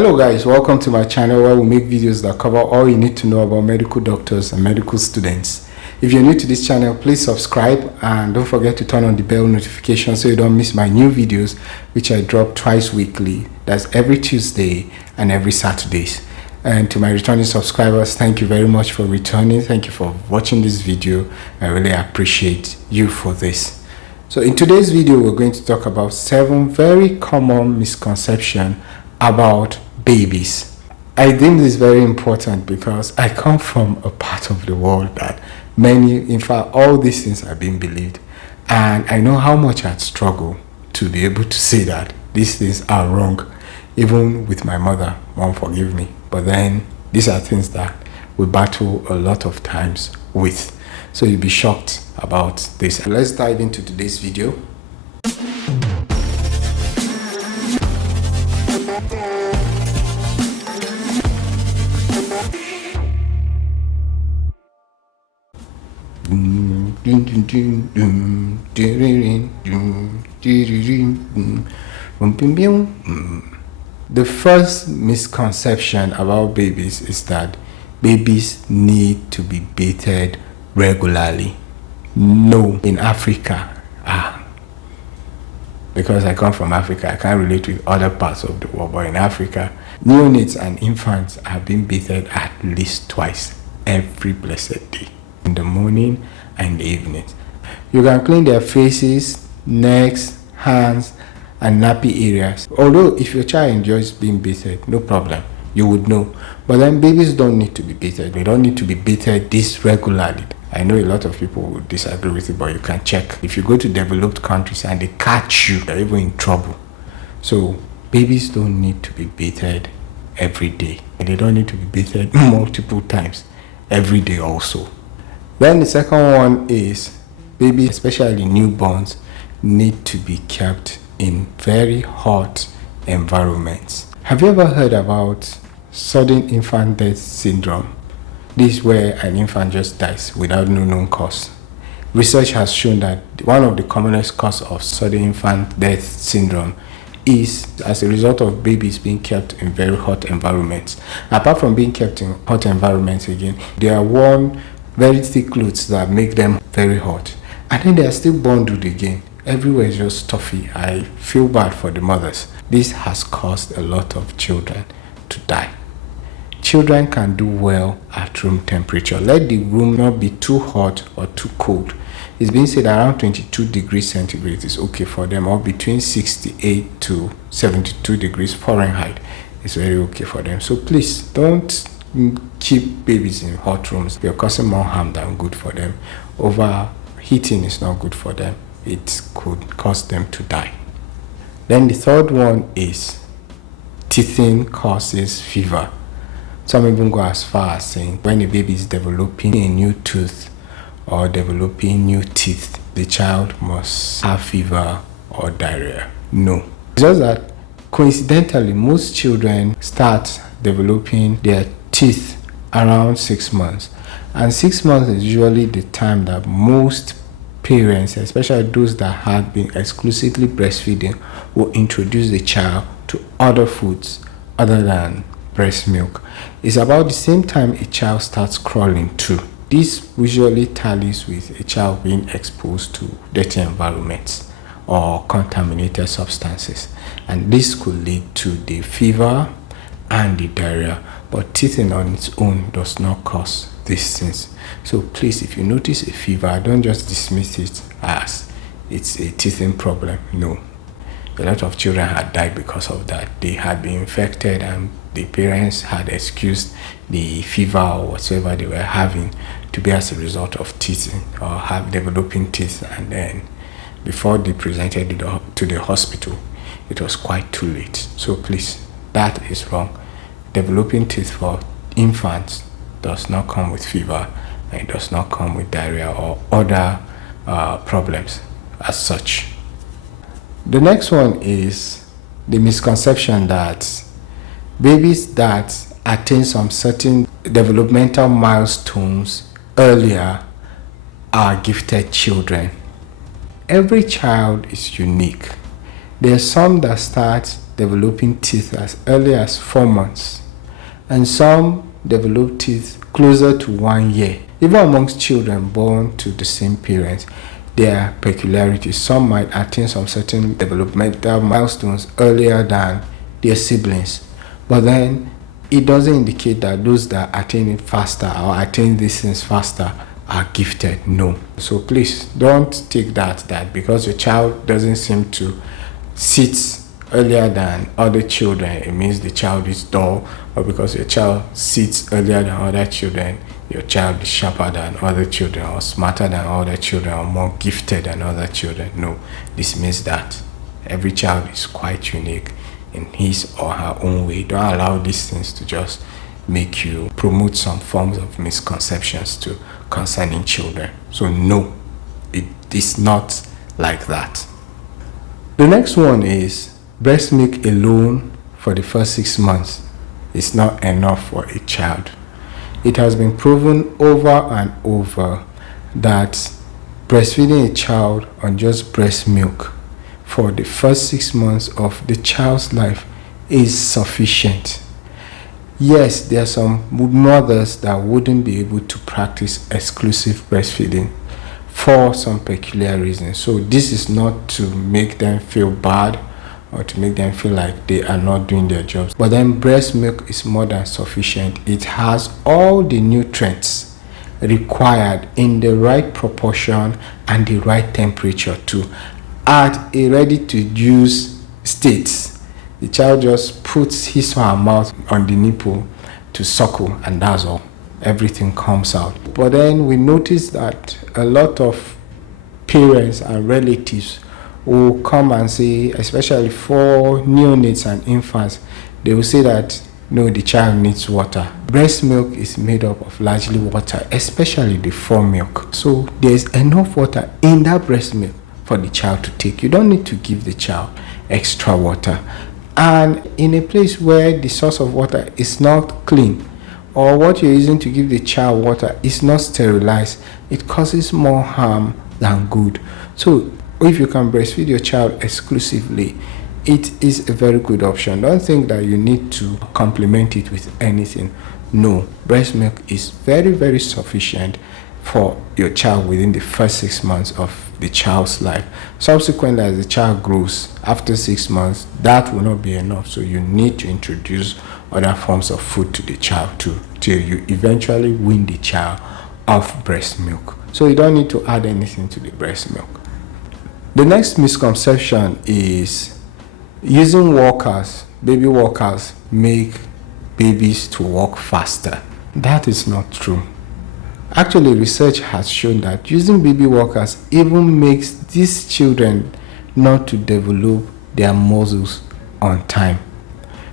Hello guys, welcome to my channel where we make videos that cover all you need to know about medical doctors and medical students. If you're new to this channel, please subscribe and don't forget to turn on the bell notification so you don't miss my new videos, which I drop twice weekly. That's every Tuesday and every Saturdays. And to my returning subscribers, thank you very much for returning. Thank you for watching this video. I really appreciate you for this. So in today's video, we're going to talk about 7 very common misconceptions about babies. I think this is very important because I come from a part of the world that in fact, all these things are being believed. And I know how much I'd struggle to be able to say that these things are wrong. Even with my mother, Mom, forgive me. But then these are things that we battle a lot of times with. So you'll be shocked about this. Let's dive into today's video. The first misconception about babies is that babies need to be bathed regularly. No, in Africa, because I come from Africa, I can't relate with other parts of the world, but in Africa, neonates and infants are being bathed at least twice every blessed day, in the morning and the evening. You can clean their faces, necks, hands, and nappy areas. Although if your child enjoys being bathed, no problem, you would know. But then babies don't need to be bathed. They don't need to be bathed this regularly. I know a lot of people would disagree with it, but you can check. If you go to developed countries and they catch you, they're even in trouble. So babies don't need to be bathed every day. They don't need to be bathed multiple times every day also. Then the second one is babies, especially newborns, need to be kept in very hot environments. Have you ever heard about sudden infant death syndrome? This is where an infant just dies without no known cause. Research has shown that one of the commonest causes of sudden infant death syndrome is as a result of babies being kept in very hot environments. Apart from being kept in hot environments again, they are worn very thick clothes that make them very hot. And then they are still bundled again. Everywhere is just stuffy. I feel bad for the mothers. This has caused a lot of children to die. Children can do well at room temperature. Let the room not be too hot or too cold. It's been said around 22 degrees centigrade is okay for them, or between 68 to 72 degrees Fahrenheit is very okay for them. So please don't keep babies in hot rooms. You're causing more harm than good for them. Overheating is not good for them. It could cause them to die. Then the third one is teething causes fever. Some even go as far as saying when a baby is developing a new tooth or developing new teeth, the child must have fever or diarrhea. No. It's just that coincidentally, most children start developing their teeth around 6 months. And 6 months is usually the time that most parents, especially those that have been exclusively breastfeeding, will introduce the child to other foods other than breast milk. It's about the same time a child starts crawling too. This usually tallies with a child being exposed to dirty environments or contaminated substances, and this could lead to the fever and the diarrhea. But teething on its own does not cause these things. So please, if you notice a fever, don't just dismiss it as it's a teething problem. No. A lot of children had died because of that. They had been infected and the parents had excused the fever or whatsoever they were having to be as a result of teething or have developing teeth, and then before they presented to the hospital, it was quite too late. So please, that is wrong. Developing teeth for infants does not come with fever, and it does not come with diarrhea or other problems as such. The next one is the misconception that babies that attain some certain developmental milestones earlier are gifted children. Every child is unique. There are some that start developing teeth as early as 4 months, and some develop teeth closer to 1 year. Even amongst children born to the same parents, there are peculiarities. Some might attain some certain developmental milestones earlier than their siblings, but then it doesn't indicate that those that attain it faster or attain these things faster are gifted. No. So please don't take that because your child doesn't seem to sit earlier than other children, it means the child is dull, or because your child sits earlier than other children, your child is sharper than other children, or smarter than other children, or more gifted than other children. No, this means that every child is quite unique in his or her own way. Don't allow these things to just make you promote some forms of misconceptions to concerning children. So no, it is not like that. The next one is breast milk alone for the first 6 months is not enough for a child. It has been proven over and over that breastfeeding a child on just breast milk for the first 6 months of the child's life is sufficient. Yes, there are some mothers that wouldn't be able to practice exclusive breastfeeding for some peculiar reasons. So this is not to make them feel bad or to make them feel like they are not doing their jobs. But then breast milk is more than sufficient. It has all the nutrients required in the right proportion and the right temperature too. At a ready-to-use state, the child just puts his or her mouth on the nipple to suckle, and that's all. Everything comes out. But then we notice that a lot of parents and relatives will come and say, especially for neonates and infants, they will say that no, the child needs water. Breast milk is made up of largely water, especially the formilk. So there's enough water in that breast milk for the child to take. You don't need to give the child extra water. And in a place where the source of water is not clean, or what you're using to give the child water is not sterilized, it causes more harm than good. So if you can breastfeed your child exclusively, it is a very good option. Don't think that you need to complement it with anything. No, breast milk is very, very sufficient for your child within the first 6 months of the child's life. Subsequently, as the child grows, after 6 months, that will not be enough. So you need to introduce other forms of food to the child too, till you eventually wean the child off breast milk. So you don't need to add anything to the breast milk. The next misconception is using walkers, baby walkers, make babies to walk faster. That is not true. Actually, research has shown that using baby walkers even makes these children not to develop their muscles on time.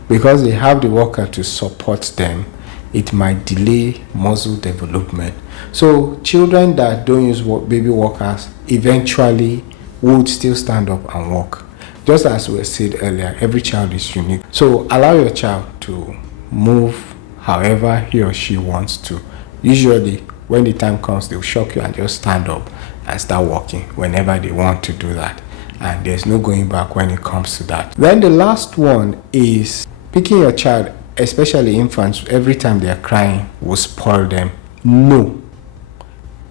Because they have the walker to support them, it might delay muscle development. So children that don't use baby walkers eventually would still stand up and walk. Just as we said earlier, every child is unique. So allow your child to move however he or she wants to. Usually, when the time comes, they'll shock you and just stand up and start walking whenever they want to do that. And there's no going back when it comes to that. Then the last one is picking your child, especially infants, every time they're crying will spoil them. No,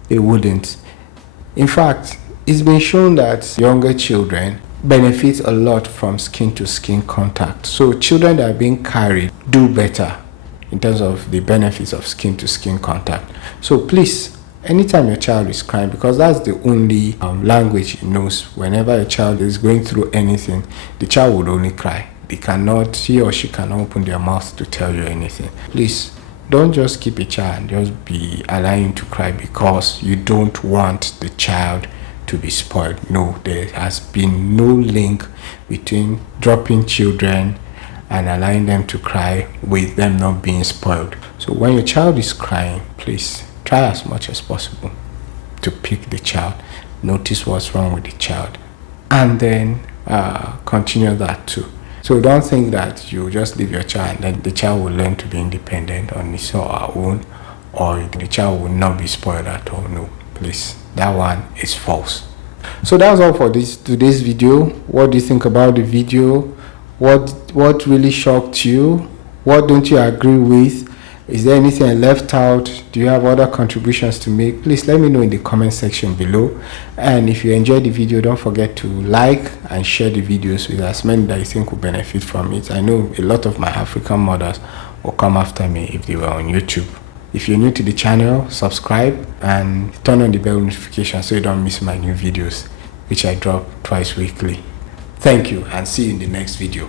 it wouldn't. In fact, it's been shown that younger children benefit a lot from skin-to-skin contact. So children that are being carried do better in terms of the benefits of skin-to-skin contact. So please, anytime your child is crying, because that's the only language he knows, whenever a child is going through anything, the child would only cry. He or she cannot open their mouth to tell you anything. Please, don't just keep a child and just be allowing him to cry because you don't want the child to be spoiled. No, there has been no link between dropping children and allowing them to cry with them not being spoiled. So when your child is crying, please try as much as possible to pick the child, notice what's wrong with the child, and then continue that too. So don't think that you just leave your child and then the child will learn to be independent on his or her own, or the child will not be spoiled at all. No, please, that one is false. So that's all for today's video. What do you think about the video? What really shocked you? What don't you agree with? Is there anything I left out? Do you have other contributions to make? Please let me know in the comment section below. And if you enjoyed the video, don't forget to like and share the videos with as many that you think will benefit from it. I know a lot of my African mothers will come after me if they were on YouTube. If you're new to the channel, subscribe and turn on the bell notification so you don't miss my new videos, which I drop twice weekly. Thank you and see you in the next video.